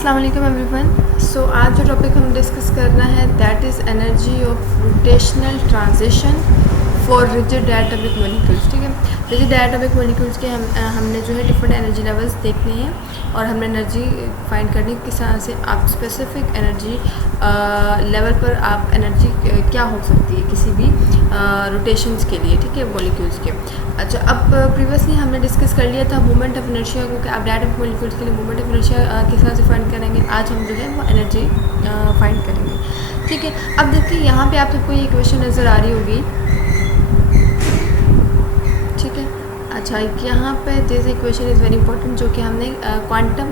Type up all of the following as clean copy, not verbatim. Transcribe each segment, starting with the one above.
अस्सलाम वालेकुम एवरीवन। सो आज जो टॉपिक हम डिस्कस करना है that is energy of rotational transition for rigid diatomic molecules. ठीक है, रिजिड डायटोमिक मॉलिक्यूल्स के हमने जो है डिफरेंट एनर्जी लेवल्स देखने हैं और हमने एनर्जी फाइंड करनी किस तरह से आप स्पेसिफिक एनर्जी लेवल पर आप एनर्जी क्या हो सकती है किसी भी रोटेशंस के लिए, ठीक है, मॉलिक्यूल्स के। अच्छा, अब प्रीवियसली हमने डिस्कस कर लिया था मूवमेंट ऑफ इनर्शिया को कि आप डायरेक्ट मॉलिक्यूल्स के लिए मूवमेंट ऑफ इनर्शिया किस तरह से फाइंड करेंगे। आज हम जो है वो एनर्जी फाइंड करेंगे। ठीक है, अब देखिए यहाँ पे आप सबको ये इक्वेशन नज़र आ रही होगी। ठीक है, अच्छा, यहाँ पे this equation is very important जो कि हमने क्वांटम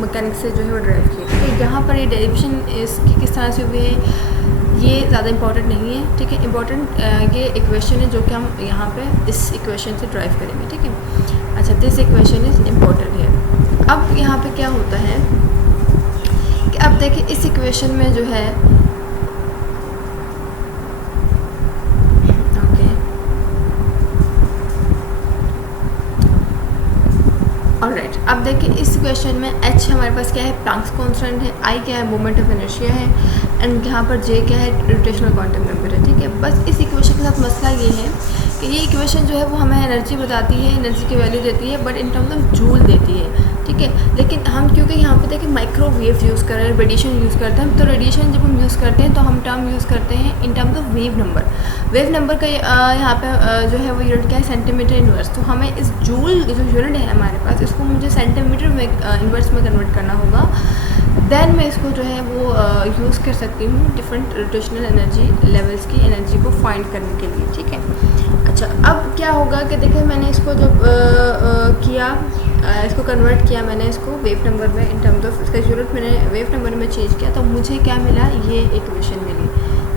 मैकेनिक्स से जो है वो ड्राइव किया। ठीक है, यहाँ पर ये डेरिवेशन इसकी किस तरह से हुई है ये ज़्यादा इंपॉर्टेंट नहीं है। ठीक है, इंपॉर्टेंट ये इक्वेशन है जो कि हम यहाँ पे इस इक्वेशन से ड्राइव करेंगे। ठीक है, अच्छा, दिस इक्वेशन इज़ इम्पॉर्टेंट है। अब यहाँ पे क्या होता है कि अब देखिए इस इक्वेशन में जो है ऑलराइट, अब देखिए इस इक्वेशन में h हमारे पास क्या है, प्लैंक्स कांस्टेंट है, I क्या है, मोमेंट ऑफ इनर्शिया है, एंड यहाँ पर J क्या है, रोटेशनल क्वांटम नंबर है। ठीक है, बस इस इक्वेशन के साथ मसला ये है कि ये इक्वेशन जो है वो हमें एनर्जी बताती है, एनर्जी की वैल्यू देती है, but in terms of joule देती है। ठीक है, लेकिन हम क्योंकि यहाँ पे देखिए माइक्रोवेव यूज़ कर रहे हैं, रेडिएशन यूज़ करते हैं, तो रेडिएशन जब हम यूज़ करते हैं तो हम टर्म यूज़ करते हैं in terms of wave number. Wave number का यहाँ पे जो है वो यूनिट क्या है, सेंटीमीटर इनवर्स। तो हमें इस जूल जो यूनिट है हमारे पास, इसको मुझे सेंटीमीटर में इनवर्स में कन्वर्ट करना होगा। देन मैं इसको जो है वो यूज़ कर सकती हूँ डिफरेंट रोटेशनल एनर्जी लेवल्स की एनर्जी को फाइंड करने के लिए। ठीक है, अच्छा, अब क्या होगा कि देखिए मैंने इसको जब किया, इसको कन्वर्ट किया मैंने इसको वेव नंबर में, इन टर्म्स ऑफ इसका यूनिट मैंने वेव नंबर में चेंज किया, तो मुझे क्या मिला, ये इक्वेशन मिली।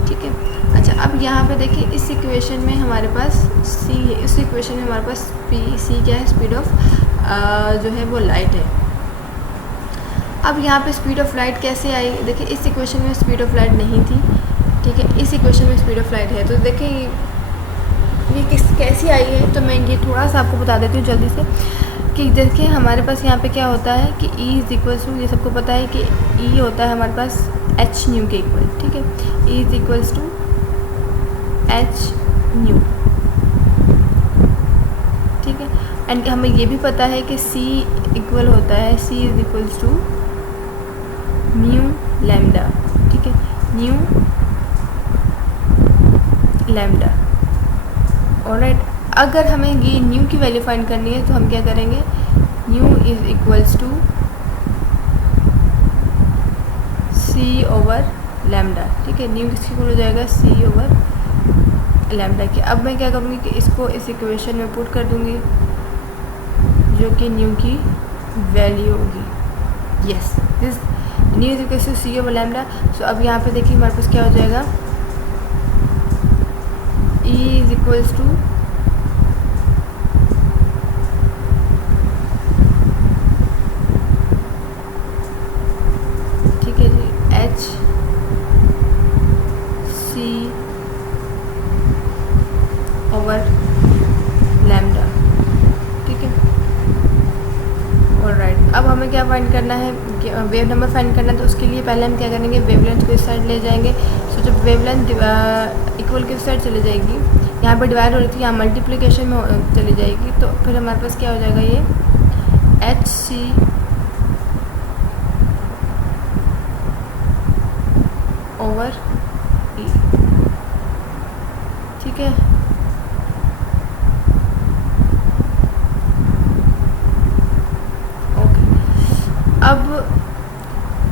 ठीक है, अच्छा, अब यहाँ पे देखिए इस इक्वेशन में हमारे पास c है, इस इक्वेशन में हमारे पास c क्या है, स्पीड ऑफ जो है वो लाइट है। अब यहाँ पे स्पीड ऑफ लाइट कैसे आई, देखिए इस इक्वेशन में स्पीड ऑफ लाइट नहीं थी। ठीक है, इस इक्वेशन में स्पीड ऑफ लाइट है, तो देखिए ये कैसी आई है, तो मैं ये थोड़ा सा आपको बता देती हूँ जल्दी से कि देखिए हमारे पास यहाँ पे क्या होता है कि E इज़ इक्वल्स टू, ये सबको पता है कि E होता है हमारे पास h न्यू के इक्वल। ठीक है, E is equals to h nu. ठीक है, एंड हमें ये भी पता है कि C इक्वल होता है, C is equals to mu lambda. ठीक है, न्यू लैम्डा। ऑलराइट, अगर हमें ये न्यू की वैल्यू फाइंड करनी है तो हम क्या करेंगे, nu is equals to C over lambda. ठीक है, न्यू किसकी इक्वल हो जाएगा, C ओवर लैम्डा के। अब मैं क्या करूँगी कि इसको इस इक्वेशन में पुट कर दूँगी जो कि न्यू की वैल्यू होगी। Yes, this nu is equals to C over lambda. So अब यहाँ पे देखिए हमारे पास क्या हो जाएगा, E इज इक्वल्स टू ठीक है जी, H C ओवर लैम्डा। ठीक है, ऑलराइट, अब हमें क्या फाइंड करना है, वेव नंबर फाइंड करना है, तो उसके लिए पहले हम क्या करेंगे, वेवलेंथ को इस साइड ले जाएंगे। सो जब वेवलेंथ इक्वल किस साइड चले जाएगी, यहाँ पर डिवाइड हो रही थी, यहाँ मल्टीप्लिकेशन में चली जाएगी, तो फिर हमारे पास क्या हो जाएगा, ये HC ओवर E। ठीक है, अब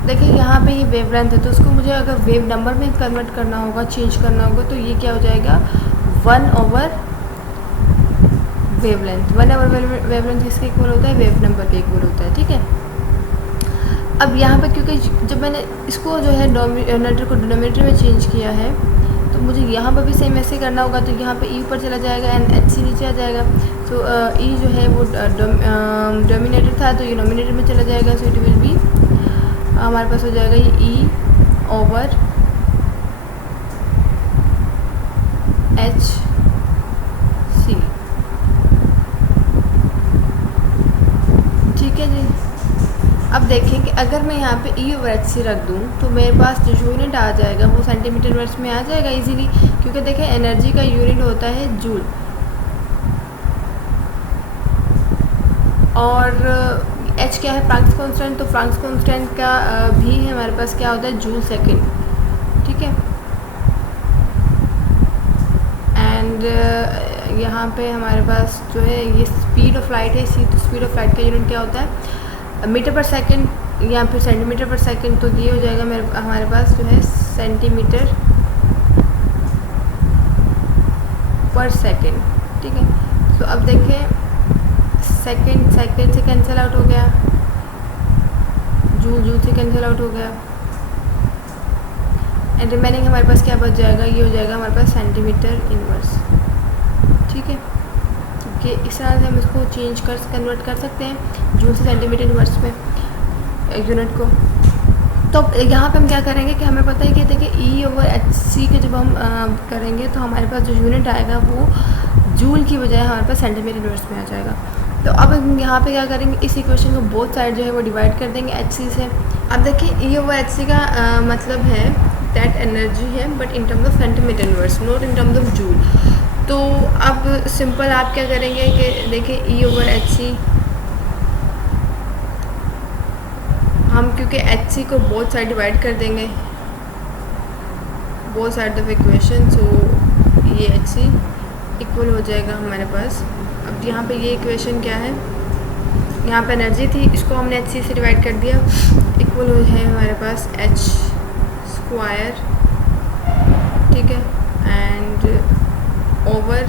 देखिए यहाँ पे ये वेवलेंथ है, तो उसको मुझे अगर वेव नंबर में कन्वर्ट करना होगा, चेंज करना होगा, तो ये क्या हो जाएगा, 1 ओवर वेवलेंथ। 1 ओवर वेवलेंथ किसके इक्वल होता है, वेव नंबर के इक्वल होता है। ठीक है, अब यहाँ पे क्योंकि जब मैंने इसको जो है डिनोमिनेटर को डिनोमिनेटर में चेंज किया है, तो मुझे यहाँ पर भी सेम ऐसे करना होगा, तो यहाँ पे E ऊपर चला जाएगा एंड HC नीचे आ जाएगा। तो E जो है वो डोमिनेटर था, तो ये नोमिनेटर में चला जाएगा, सो इट विल बी हमारे पास हो जाएगा ये E ओवर HC। ठीक है जी, अब देखें कि अगर मैं यहाँ पे ई ओवर एच सी रख दूँ तो मेरे पास जो यूनिट आ जाएगा वो सेंटीमीटर वर्ड्स में आ जाएगा इजीली, क्योंकि देखें एनर्जी का यूनिट होता है जूल, और एच क्या है, प्लैंक्स कांस्टेंट, तो प्लैंक्स कांस्टेंट का भी है हमारे पास क्या होता है, जूल सेकंड, ठीक है। एंड यहाँ पे हमारे पास जो है ये स्पीड ऑफ लाइट है, इसी तो स्पीड ऑफ लाइट का यूनिट क्या होता है, मीटर पर सेकंड या फिर सेंटीमीटर पर सेकंड, तो ये हो जाएगा हमारे पास जो है सेंटीमीटर पर सेकंड, ठीक है। तो अब देखें सेकंड से कैंसिल आउट हो गया, जूल से कैंसिल आउट हो गया, एंड रिमेनिंग हमारे पास क्या बच जाएगा, ये हो जाएगा हमारे पास सेंटीमीटर इनवर्स, ठीक है। कि इस तरह से हम इसको कन्वर्ट कर सकते हैं जूल से सेंटीमीटर इनवर्स में यूनिट को। तो यहाँ पे हम क्या करेंगे कि हमें पता है कि देखिए ई ओवर एच सी के जब हम करेंगे तो हमारे पास जो यूनिट आएगा वो जूल की बजाय हमारे पास सेंटीमीटर इनवर्स में आ जाएगा। तो अब हम यहाँ पे क्या करेंगे, इस इक्वेशन को बोथ साइड जो है वो डिवाइड कर देंगे एच सी से। अब देखिए ई ओवर एच सी का मतलब है दैट एनर्जी है but in terms of centimetre inverse, not in terms of joule. तो अब सिंपल आप क्या करेंगे कि देखिए ई ओवर एच सी, हम क्योंकि एच सी को बोथ साइड डिवाइड कर देंगे, बोथ साइड ऑफ इक्वेशन, सो ये एच सी इक्वल हो जाएगा हमारे पास। अब यहाँ पे ये इक्वेशन क्या है, यहाँ पे एनर्जी थी, इसको हमने एच सी से डिवाइड कर दिया, इक्वल हो है हमारे पास एच स्क्वायर, ठीक है, एंड ओवर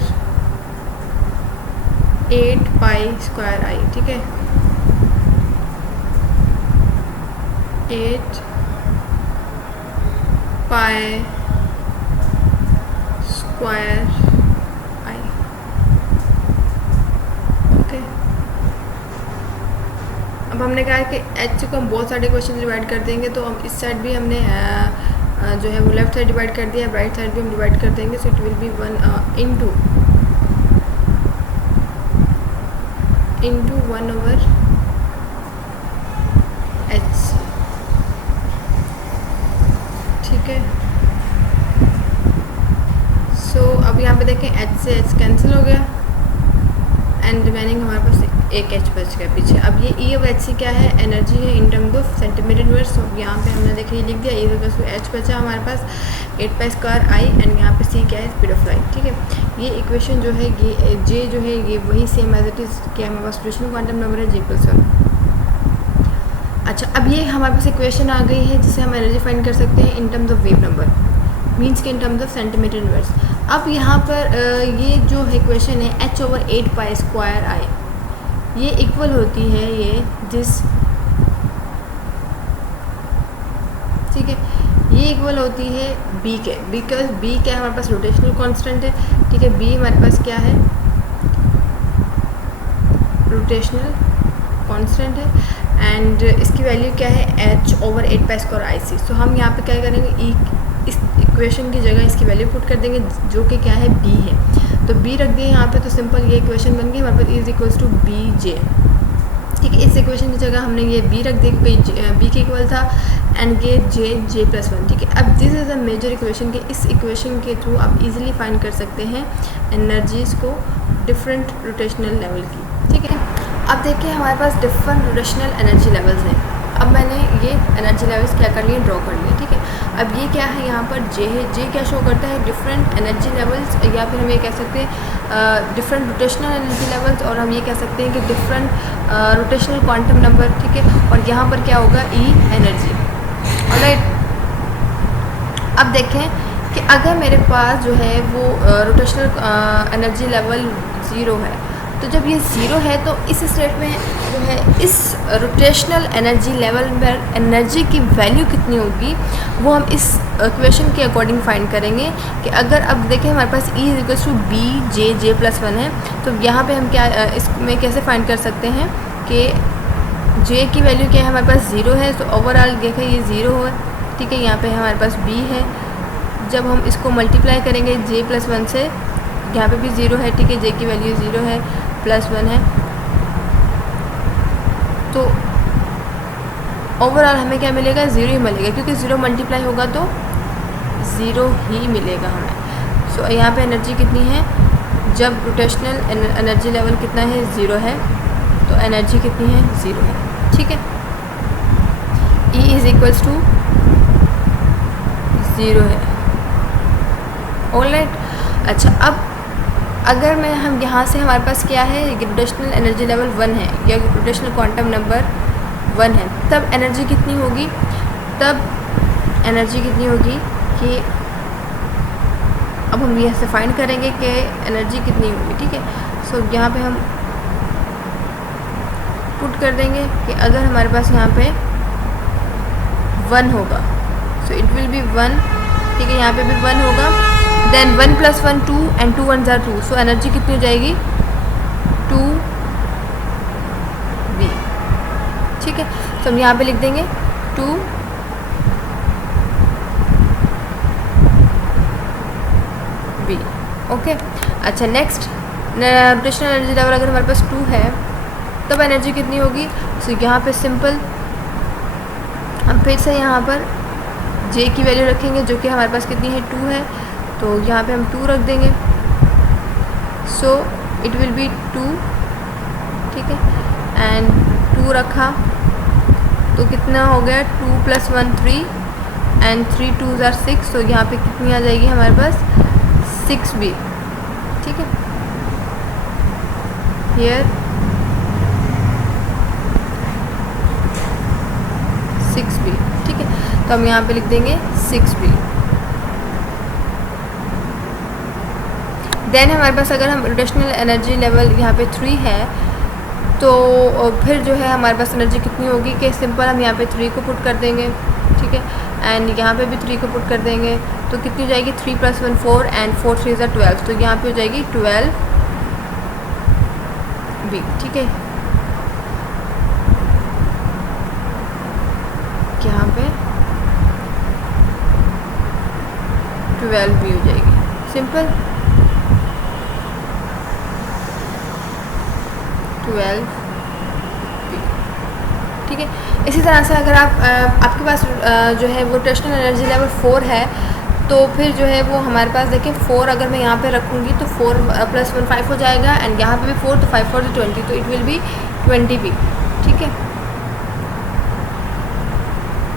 8 पाई स्क्वायर आई, ठीक है, 8 पाई स्क्वायर आई, ओके। अब हमने कहा कि एच को हम बहुत सारे क्वेश्चन डिवाइड कर देंगे, तो हम इस साइड भी हमने जो है वो लेफ्ट साइड डिवाइड कर दिया, राइट साइड भी हम डिवाइड कर देंगे, so it will be 1 into 1 over H, ठीक है। सो अब यहाँ पे देखें एच से एच कैंसिल हो गया एंड रिमेनिंग हमारे पास एक एच बच गया पीछे। अब ये ई ऑफ एच सी क्या है, एनर्जी है इन टर्म्स ऑफ सेंटीमीटर इनवर्स। तो यहाँ पे हमने देखिए लिख दिया ई ऑफ एच बचा हमारे पास 8 पाई स्क्वायर आई, एंड यहाँ पे सी क्या है, स्पीड ऑफ लाइट, ठीक है। ये इक्वेशन जो है ये जे जो है ये वही सेम एज इट इज़ क्या हमारे पास रोटेशनल क्वांटम नंबर है J+1। अच्छा, अब ये हमारे पास इक्वेशन आ गई है जिसे हम एनर्जी फाइंड कर सकते हैं in terms of wave number, means के in terms of centimetre inverse. अब यहाँ पर ये जो इक्वेशन है h over 8 pi square I, ये इक्वल होती है ये दिस, ठीक है, ये इक्वल होती है b के, बिकॉज b क्या है हमारे पास रोटेशनल कांस्टेंट है, ठीक है। b हमारे पास क्या है, रोटेशनल कांस्टेंट है, एंड इसकी वैल्यू क्या है h ओवर 8 पाई स्क्वायर आई सी। सो हम यहाँ पे क्या करेंगे, इस इक्वेशन की जगह इसकी वैल्यू पुट कर देंगे जो कि क्या है b है, तो b रख दिए यहाँ पे, तो सिंपल ये इक्वेशन बन गई हमारे पास is equals to B J, ठीक है। इस इक्वेशन की जगह हमने ये b रख दिया क्योंकि b के इक्वल था, एंड ये J+1, ठीक है। अब this is a major equation के, इस इक्वेशन के थ्रू आप इजीली फाइंड कर सकते हैं एनर्जीज़ को डिफरेंट रोटेशनल लेवल की, ठीक है। अब देखिए हमारे पास डिफरेंट रोटेशनल एनर्जी लेवल्स हैं। अब मैंने ये एनर्जी लेवल्स क्या कर लिए, ड्रॉ कर लिए, ठीक है। अब ये क्या है, यहाँ पर J है, J क्या शो करता है, डिफरेंट एनर्जी लेवल्स, या फिर हम ये कह सकते हैं डिफरेंट रोटेशनल एनर्जी लेवल्स, और हम ये कह सकते हैं कि डिफरेंट रोटेशनल क्वांटम नंबर, ठीक है। और यहाँ पर क्या होगा, E एनर्जी, ऑलराइट। अब देखें कि अगर मेरे पास जो है वो रोटेशनल एनर्जी लेवल 0 है, तो जब ये 0 है तो इस स्टेट में जो है इस रोटेशनल एनर्जी लेवल पर एनर्जी की वैल्यू कितनी होगी वो हम इस इक्वेशन के अकॉर्डिंग फाइंड करेंगे। कि अगर अब देखें हमारे पास E equals to B J+1 है, तो यहाँ पे हम क्या इसमें कैसे फाइंड कर सकते हैं कि J की वैल्यू क्या है, हमारे पास 0 है, तो ओवरऑल देखें ये 0 है, ठीक है। यहाँ पे हमारे पास B है, जब हम इसको मल्टीप्लाई करेंगे J+1 से, यहाँ पे भी 0 है, ठीक है, J की वैल्यू 0 है, +1 है, तो ओवरऑल हमें क्या मिलेगा, ज़ीरो ही मिलेगा, क्योंकि ज़ीरो मल्टीप्लाई होगा तो ज़ीरो ही मिलेगा हमें। सो यहाँ पे एनर्जी कितनी है, जब रोटेशनल एनर्जी लेवल कितना है, ज़ीरो है, तो एनर्जी कितनी है, ज़ीरो है। ठीक है, E is equals to zero है। ऑलराइट, अच्छा अब अगर मैं हम यहाँ से हमारे पास क्या है, रोटेशनल एनर्जी लेवल 1 है या रोटेशनल क्वांटम नंबर 1 है, तब एनर्जी कितनी होगी, कि अब हम यहाँ से फाइंड करेंगे कि एनर्जी कितनी होगी। ठीक है, सो यहाँ पे हम पुट कर देंगे कि अगर हमारे पास यहाँ पे 1 होगा, सो इट विल बी 1। ठीक है, यहाँ पे भी 1 होगा, देन 1 + 1 2 एंड 2 1 2, सो एनर्जी कितनी हो जाएगी, 2V। ठीक है, तो हम यहाँ पे लिख देंगे 2V। ओके, अच्छा नेक्स्ट, रोटेशनल एनर्जी लेवल अगर हमारे पास 2 है तब एनर्जी कितनी होगी, सो यहाँ पे सिंपल हम फिर से यहाँ पर J की वैल्यू रखेंगे, जो कि हमारे पास कितनी है, 2 है, तो यहाँ पे हम 2 रख देंगे, सो इट विल बी 2। ठीक है, एंड 2 रखा तो कितना हो गया, 2 + 1 3 एंड 3 2 are 6, तो यहाँ पे कितनी आ जाएगी हमारे पास, 6B। ठीक है, हियर 6B। ठीक है, तो हम यहाँ पे लिख देंगे 6B। देन हमारे पास अगर हम रोटेशनल एनर्जी लेवल यहाँ पे 3 है, तो फिर जो है हमारे पास एनर्जी कितनी होगी, कि सिंपल हम यहाँ पे 3 को पुट कर देंगे। ठीक है, एंड यहाँ पे भी 3 को पुट कर देंगे, तो कितनी हो जाएगी, 3 + 1 4 एंड 4 3 are 12, तो यहाँ पे हो जाएगी 12B। ठीक है, यहाँ पे 12B हो जाएगी, सिंपल 12B। ठीक है, इसी तरह से अगर आपके पास जो है वो रोटेशनल एनर्जी लेवल 4 है, तो फिर जो है वो हमारे पास देखिए 4 अगर मैं यहाँ पे रखूँगी तो 4 + 1 5 हो जाएगा, एंड यहाँ पे भी 4, तो 5 4 20, तो इट विल बी 20B। ठीक है,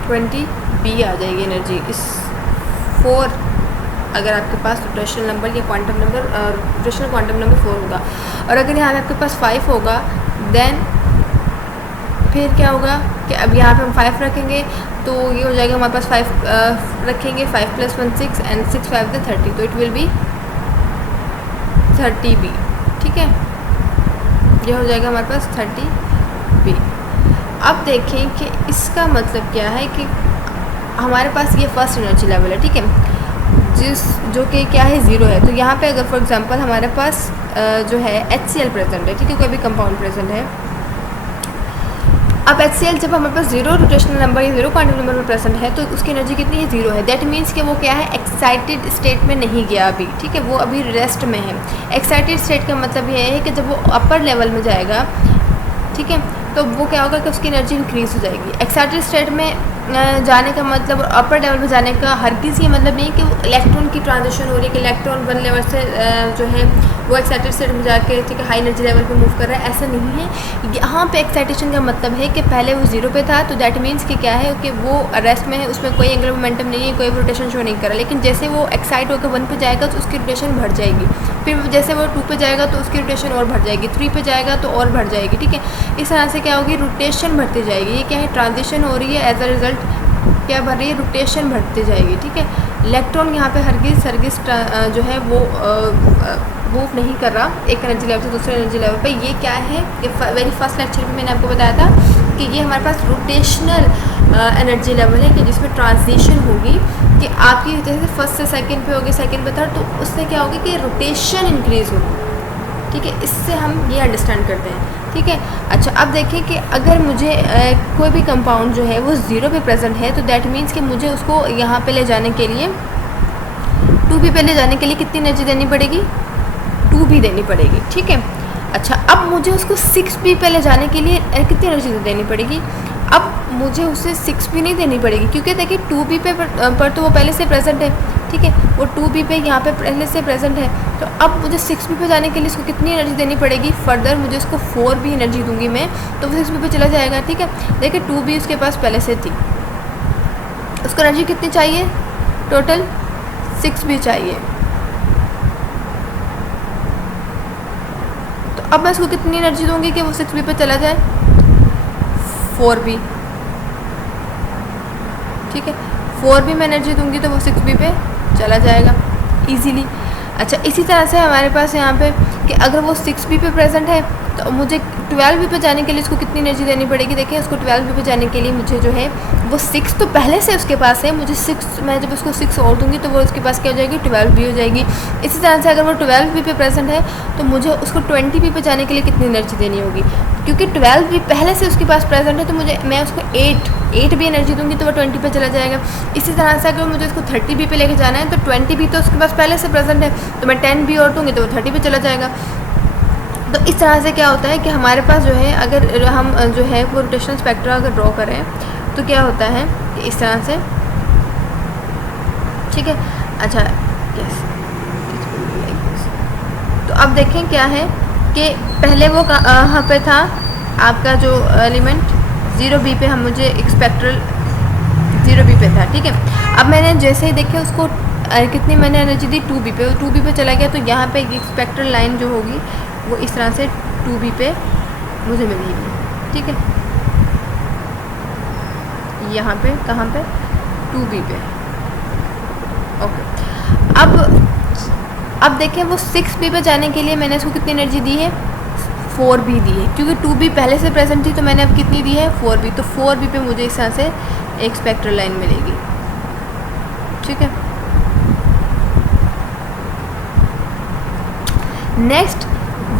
20B आ जाएगी एनर्जी इस 4, अगर आपके पास रोटेशनल नंबर या quantum number, rotational quantum number 4 होगा। और अगर यहाँ पे आपके पास 5 होगा, देन फिर क्या होगा कि अब यहाँ पे हम 5 रखेंगे, तो ये हो जाएगा हमारे पास 5 रखेंगे, 5 + 1 6 एंड 6 5 30, तो इट विल बी 30B। ठीक है, ये हो जाएगा हमारे पास 30B। अब देखें कि इसका मतलब क्या है, कि हमारे पास ये फर्स्ट एनर्जी लेवल है। ठीक है, जो कि क्या है, 0 है, तो यहाँ पे अगर फॉर एग्जांपल हमारे पास जो है HCl प्रेजेंट है, ठीक है, कोई भी कंपाउंड प्रेजेंट है। अब HCl जब हमारे पास 0 रोटेशनल नंबर या 0 क्वांटम नंबर में प्रेजेंट है, तो उसकी एनर्जी कितनी है, 0 है। दैट मीन्स कि वो क्या है, एक्साइटेड स्टेट में नहीं गया अभी। ठीक है, वो अभी रेस्ट में है। एक्साइटेड स्टेट का मतलब ये है कि जब वो अपर लेवल में जाएगा, ठीक है, तो वो क्या होगा कि उसकी एनर्जी इंक्रीज हो जाएगी। एक्साइटेड स्टेट में जाने का मतलब, अपर लेवल में जाने का हरगिज़ ये मतलब नहीं कि वो इलेक्ट्रॉन की ट्रांजिशन हो रही है, कि इलेक्ट्रॉन 1 लेवल से जो है वो एक्साइटेड स्टेट में जाके, ठीक है, हाई एनर्जी लेवल पे मूव कर रहा है, ऐसा नहीं है। यहाँ पे एक्साइटेशन का मतलब है कि पहले वो 0 पे था, तो दैट मीन्स कि क्या है कि वो रेस्ट में है, उसमें कोई एंगुलर मोमेंटम नहीं है, कोई रोटेशन शो नहीं कर रहा। लेकिन जैसे वो एक्साइट होकर 1 पे जाएगा तो उसकी रोटेशन बढ़ जाएगी, फिर जैसे वो 2 पे जाएगा तो उसकी रोटेशन और बढ़ जाएगी, 3 पे जाएगा तो और बढ़ जाएगी। ठीक है, इस तरह से क्या होगी, रोटेशन बढ़ती जाएगी। ये क्या है, ट्रांजिशन हो रही है, एज अ रिजल्ट क्या बढ़ रही है, रोटेशन बढ़ती जाएगी। ठीक है, इलेक्ट्रॉन यहाँ पे हरगिज़ जो है वो मूव नहीं कर रहा एक एनर्जी लेवल से दूसरे एनर्जी लेवल पे। ये क्या है, कि वेरी फर्स्ट लेक्चर में मैंने आपको बताया था कि ये हमारे पास रोटेशनल एनर्जी लेवल है, कि जिसमें ट्रांजिशन होगी, कि आपकी जैसे फर्स्ट से सेकंड पे होगी, सेकंड पे थर्ड, तो उससे क्या होगी कि रोटेशन इंक्रीज़ होगी। ठीक है, इससे हम ये अंडरस्टैंड करते हैं। ठीक है, अच्छा अब देखें कि अगर मुझे कोई भी कंपाउंड जो है वो 0 पे प्रेजेंट है, तो दैट मीन्स कि मुझे उसको यहाँ पे ले जाने के लिए 2B पे ले जाने के लिए कितनी एनर्जी देनी पड़ेगी, 2B देनी पड़ेगी। ठीक है, अच्छा अब मुझे उसको 6B पे ले जाने के लिए कितनी एनर्जी देनी पड़ेगी। अब अब मुझे उसे 6 भी नहीं देनी पड़ेगी, क्योंकि देखिए 2b पर तो वो पहले से प्रेजेंट है, ठीक है, वो 2b पे यहाँ पे पहले से प्रेजेंट है। तो अब मुझे 6b पे जाने के लिए इसको कितनी एनर्जी देनी पड़ेगी, फर्दर मुझे उसको 4b एनर्जी दूंगी मैं, तो वो 6b पे चला जाएगा, ठीक है। देखिए 2b उसके पास पहले से थी, उसको एनर्जी कितनी चाहिए, टोटल 6b चाहिए। तो अब मैं इसको कितनी एनर्जी दूंगी कि वो 6b पे चला जाए, 4b, ठीक है, 4b में एनर्जी दूंगी तो वो 6b पे चला जाएगा इजीली। अच्छा, इसी तरह से हमारे पास यहाँ पे कि अगर वो 6b पे प्रेजेंट है तो मुझे 12b पे जाने के लिए इसको कितनी एनर्जी देनी पड़ेगी। देखिए उसको 12b पे जाने के लिए मुझे जो है वो 6 तो पहले से उसके पास है, मुझे 6, मैं जब उसको 6 और दूंगी तो वो उसके पास क्या हो जाएगी, 12b हो जाएगी। इसी तरह से अगर वो 12b पे प्रेजेंट है तो मुझे उसको 20b पे जाने के लिए कितनी एनर्जी देनी होगी, क्योंकि 12b पहले से उसके पास प्रेजेंट है तो मैं उसको 8b एनर्जी दूंगी तो वो 20 पे चला जाएगा। इसी तरह से अगर मुझे उसको 30b पे लेके जाना है तो 20b तो उसके पास पहले से प्रेजेंट है, तो मैं 10b और दूंगी तो वो 30 पे चला जाएगा। तो इस तरह से क्या होता है कि हमारे पास जो है अगर हम जो है वो रोटेशनल स्पेक्ट्रा अगर ड्रॉ करें तो क्या होता है कि इस तरह से, ठीक है। अच्छा, यस, तो अब देखें क्या है कि पहले वो कहाँ पे था आपका जो एलिमेंट 0b पे, हम मुझे एक स्पेक्ट्रल 0b पे था, ठीक है। अब मैंने जैसे ही देखे उसको कितनी मैंने एनर्जी दी 2b पे, वो 2b पे चला गया, तो यहाँ पे एक स्पेक्ट्रल लाइन जो होगी वो इस तरह से 2b पे मुझे मिलेगी, ठीक है, यहाँ पे कहाँ पे 2b पे, ओके। अब देखें वो 6b पे जाने के लिए मैंने इसको कितनी एनर्जी दी है, 4b दी है, क्योंकि 2b पहले से प्रेजेंट थी तो मैंने अब कितनी दी है, 4b, तो 4b पे मुझे इस तरह से एक स्पेक्ट्रल लाइन मिलेगी, ठीक है। नेक्स्ट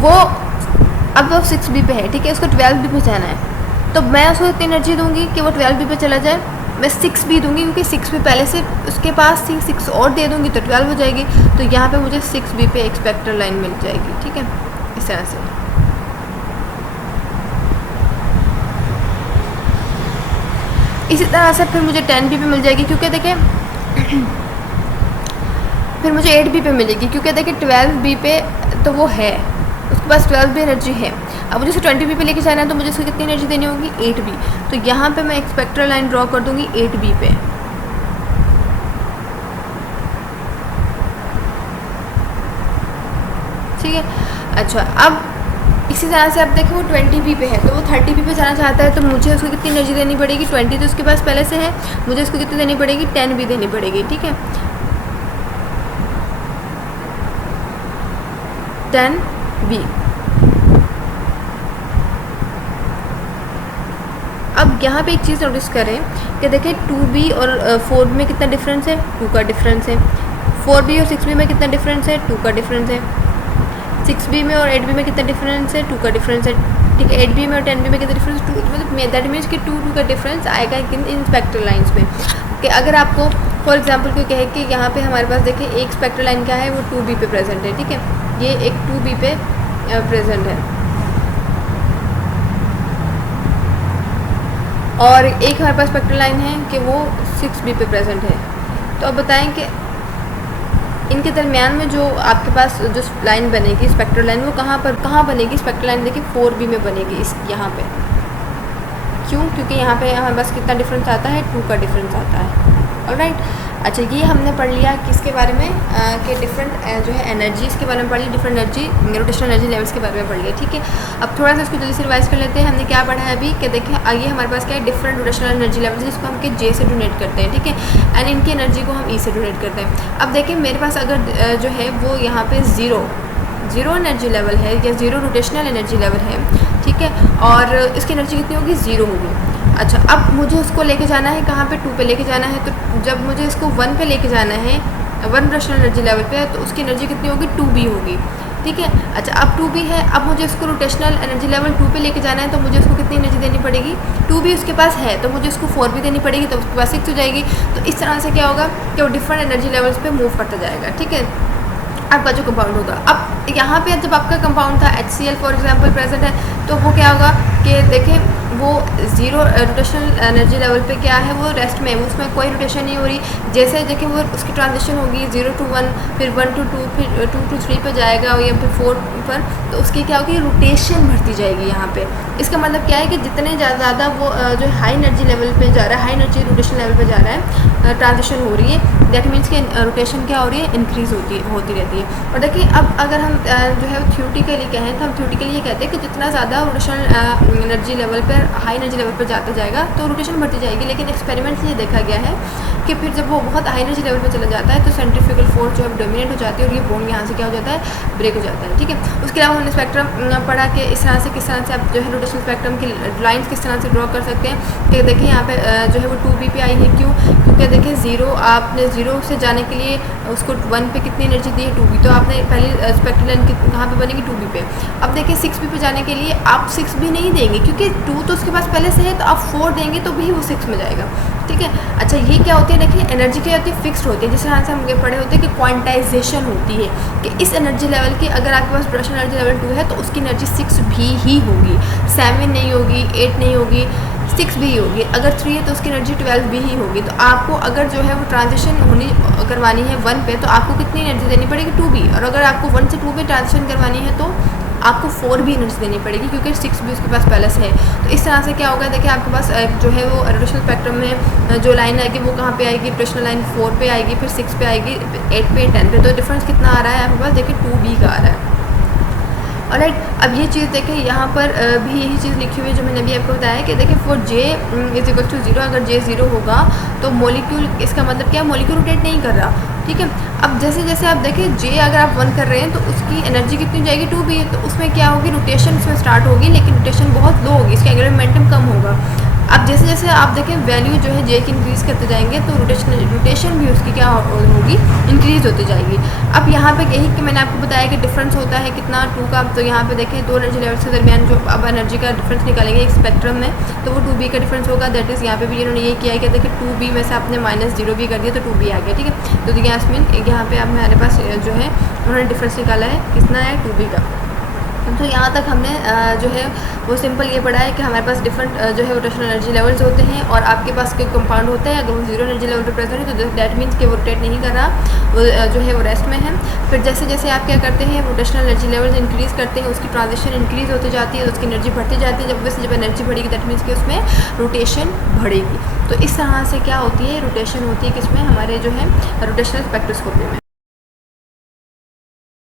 वो अब वो 6b पे है, ठीक है, उसको 12b पे जाना है, तो मैं उसको इतनी एनर्जी दूंगी कि वो 12b पे चला जाए। मैं 6b दूंगी क्योंकि 6b पहले से उसके पास थी, 6 और दे दूंगी तो 12 हो जाएगी, तो यहाँ पे मुझे 6b पे एक स्पेक्ट्रल लाइन मिल जाएगी, ठीक है, इस तरह से। इसी तरह से फिर मुझे 10b पे मिल जाएगी, क्योंकि देखिए फिर मुझे 8b पे मिलेगी, क्योंकि देखिए 12b पे तो वो है, उसके पास 12b एनर्जी है। अब मुझे उसको 20b पे लेके जाना है तो मुझे उसको कितनी एनर्जी देनी होगी, 8b, तो यहाँ पे मैं एक स्पेक्ट्रल लाइन ड्रॉ कर दूंगी 8b पे, ठीक है। अच्छा, अब इसी तरह से आप देखें वो 20b पे है तो वो 30b पे जाना चाहता है, तो मुझे उसको कितनी एनर्जी देनी पड़ेगी, 20 तो उसके पास पहले से है, मुझे उसको कितनी देनी पड़ेगी, 10b देनी पड़ेगी, ठीक है, 10b। अब यहाँ पे एक चीज़ नोटिस करें कि देखें 2b और 4b में कितना डिफरेंस है, 2 का डिफरेंस है, 4b और 6b में कितना डिफरेंस है, 2 का डिफरेंस है, 6b में और 8b में कितना डिफरेंस है, 2 का डिफरेंस है, ठीक है। 8b में और 10b में कितना डिफरेंस, 2, मतलब दैट मीन्स कि 2 का डिफरेंस आएगा इन स्पेक्ट्रल लाइंस में। कि अगर आपको फॉर एग्जांपल कोई कहे कि यहाँ पे हमारे पास देखिए एक स्पेक्ट्रल लाइन क्या है, वो 2b पे प्रेजेंट है, ठीक है, ये एक 2b पे प्रेजेंट है, और एक हमारे पास स्पेक्ट्रल लाइन है कि वो 6b पे प्रेजेंट है। तो अब बताएं कि इनके दरमियान में जो आपके पास जो लाइन बनेगी स्पेक्ट्रल लाइन, वो कहाँ बनेगी स्पेक्ट्रल लाइन, देखिए 4b में बनेगी, इस यहाँ पे। क्यों? क्योंकि यहाँ पे हमारे पास कितना डिफरेंस आता है, 2 का डिफरेंस आता है। ऑलराइट, अच्छा, ये हमने पढ़ लिया किसके बारे में कि डिफरेंट जो है एनर्जीज़ के बारे में पढ़ ली, different energy rotational energy levels के बारे में पढ़ लिया, ठीक है। अब थोड़ा सा इसको जल्दी से रिवाइज कर लेते हैं। हमने क्या पढ़ा है अभी कि देखिए आइए हमारे पास क्या है, डिफरेंट रोटेशनल एनर्जी लेवल्स, जिसको हम जे से डोनेट करते हैं, ठीक है, एंड इनकी एनर्जी को हम ई से डोनेट करते हैं। अब देखिए मेरे पास अगर जो है वो यहाँ पे ज़ीरो एनर्जी लेवल है या ज़ीरो रोटेशनल एनर्जी लेवल है, ठीक है, और इसकी एनर्जी कितनी होगी, 0 होगी। अच्छा, अब मुझे उसको लेके जाना है कहाँ पे, 2 पे लेके जाना है, तो जब मुझे इसको 1 पे लेके जाना है, 1 रोटेशनल एनर्जी लेवल पे, तो उसकी एनर्जी कितनी होगी, 2b होगी, ठीक है। अच्छा, अब 2b है, अब मुझे इसको रोटेशनल एनर्जी लेवल 2 पे लेके जाना है, तो मुझे उसको कितनी एनर्जी देनी पड़ेगी, 2b उसके पास है तो मुझे उसको 4b देनी पड़ेगी, तो उसके पास 6 हो जाएगी। तो इस तरह से क्या होगा कि वो डिफरेंट एनर्जी लेवल्स पे मूव करता जाएगा, ठीक है, आपका जो कंपाउंड होगा। अब यहाँ पे जब आपका कंपाउंड था HCl फॉर एग्जांपल प्रेजेंट है, तो वो क्या होगा कि देखें वो ज़ीरो रोटेशनल एनर्जी लेवल पे क्या है, वो रेस्ट में है, उसमें कोई रोटेशन नहीं हो रही। जैसे देखिए वो उसकी ट्रांजिशन होगी 0 to 1, फिर 1 to 2, फिर 2 to 3 पर जाएगा या फिर 4 पर, तो उसकी क्या होगी, रोटेशन बढ़ती जाएगी यहाँ पे। इसका मतलब क्या है कि जितने ज़्यादा वो जो हाई एनर्जी लेवल पे जा रहा है, हाई एनर्जी रोटेशन लेवल पे जा रहा है, ट्रांजिशन हो रही है, दैट मीन्स कि रोटेशन क्या हो रही है, इंक्रीज़ होती रहती है। और देखिए अब अगर हम जो है थ्योरेटिकली कहें तो हम थ्योरेटिकली ये कहते हैं कि जितना ज़्यादा रोटेशनल एनर्जी लेवल पर, हाई एनर्जी लेवल पर जाता जाएगा तो रोटेशन बढ़ती जाएगी। लेकिन एक्सपेरिमेंट से ये देखा गया है कि फिर जब वो बहुत हाई एनर्जी लेवल पे चला जाता है तो सेंट्रीफ्यूगल फोर्स जो है डोमिनेट हो जाती है और ये बोन यहाँ से क्या हो जाता है, ब्रेक हो जाता है। ठीक है, उसके अलावा हमने स्पेक्ट्रम पढ़ा कि इस तरह से किस तरह से आप जो है रोटेशनल स्पेक्ट्रम की लाइंस किस तरह से ड्रॉ कर सकते हैं। कि देखिए यहाँ पे जो है वो 2b पे आई है, क्यों, क्योंकि देखिए ज़ीरो, आपने ज़ीरो से जाने के लिए उसको 1 पे कितनी एनर्जी दी है, 2b, तो आपने पहले स्पेक्ट्रल लाइन कहाँ पे बनेगी, 2b पे। अब देखिए 6b पे जाने के लिए आप 6 भी नहीं देंगे क्योंकि 2 तो उसके पास पहले से है, तो आप 4 देंगे तो भी वो 6 में जाएगा। ठीक है, अच्छा ये क्या होती है, देखिए एनर्जी क्या होती है, फिक्स्ड होती है। जिस तरह से हम ये पढ़े होते हैं कि क्वांटाइजेशन होती है कि इस एनर्जी लेवल की अगर आपके पास रोटेशनल एनर्जी लेवल 2 है तो उसकी एनर्जी 6 भी ही होगी, 7 नहीं होगी, 8 नहीं होगी, 6 भी होगी। अगर 3 है तो उसकी एनर्जी 12 भी ही होगी। तो आपको अगर जो है वो ट्रांजिशन करवानी है 1 पे तो आपको कितनी एनर्जी देनी पड़ेगी, 2b। और अगर आपको 1 से 2 पे ट्रांजिशन करवानी है तो आपको 4 भी एनर्जी देनी पड़ेगी क्योंकि 6 भी उसके पास पहले से है। तो इस तरह से क्या होगा, देखिए आपके पास जो है वो रोटेशनल स्पेक्ट्रम में जो लाइन आएगी वो कहाँ पे आएगी, रोटेशनल लाइन 4 पे आएगी, फिर 6 पे आएगी, 8 पे, 10 पे। तो डिफरेंस कितना आ रहा है आपके पास, देखिए 2b का आ रहा है। ऑलराइट, अब ये चीज़ देखें यहाँ पर भी यही चीज़ लिखी हुई है जो मैंने अभी आपको बताया कि देखिए for j is equal to 0, अगर j 0 होगा तो मॉलिक्यूल, इसका मतलब क्या है, मॉलिक्यूल रोटेट नहीं कर रहा। ठीक है, अब जैसे जैसे आप देखें j अगर आप 1 कर रहे हैं तो उसकी एनर्जी कितनी जाएगी, 2b, तो उसमें क्या होगी, रोटेशन उसमें स्टार्ट होगी लेकिन रोटेशन बहुत लो होगी, इसका एंगुलर मोमेंटम कम होगा। अब जैसे जैसे आप देखें वैल्यू जो है j की इंक्रीज़ करते जाएंगे तो रोटेशन भी उसकी क्या होगी, इंक्रीज़ होती जाएगी। अब यहाँ पे यही कि मैंने आपको बताया कि डिफरेंस होता है कितना, 2 का। तो यहाँ पे देखें 2 एनर्जी लेवल्स के दरमियान जो अब एनर्जी का डिफरेंस निकालेंगे एक स्पेक्ट्रम में तो वो 2b का डिफरेंस होगा। दैट इज़ यहाँ पे भी इन्होंने ये किया है कि देखिए 2b में से आपने -0 भी कर दिया तो 2b आ गया। ठीक है, तो देखिए यहाँ पे अब हमारे पास जो है उन्होंने डिफरेंस निकाला है, कितना है, 2b का। तो यहाँ तक हमने जो है वो सिंपल ये पढ़ा है कि हमारे पास डिफरेंट जो है रोटेशनल एनर्जी लेवल्स होते हैं और आपके पास कोई कंपाउंड होता है, अगर वो 0 एनर्जी लेवल पे प्रेजेंट है तो दैट मीन्स कि वो रोटेट नहीं कर रहा, वो जो है वो रेस्ट में है। फिर जैसे जैसे आप क्या करते हैं, रोटेशनल एनर्जी लेवल्स इंक्रीज़ करते हैं, उसकी ट्रांजिशन इंक्रीज़ होती जाती है, तो उसकी एनर्जी बढ़ती जाती है। जब एनर्जी बढ़ेगी दैट मीन्स कि उसमें रोटेशन बढ़ेगी। तो इस तरह से क्या होती है, रोटेशन होती है किसमें, हमारे जो है रोटेशनल स्पेक्ट्रोस्कोपी में।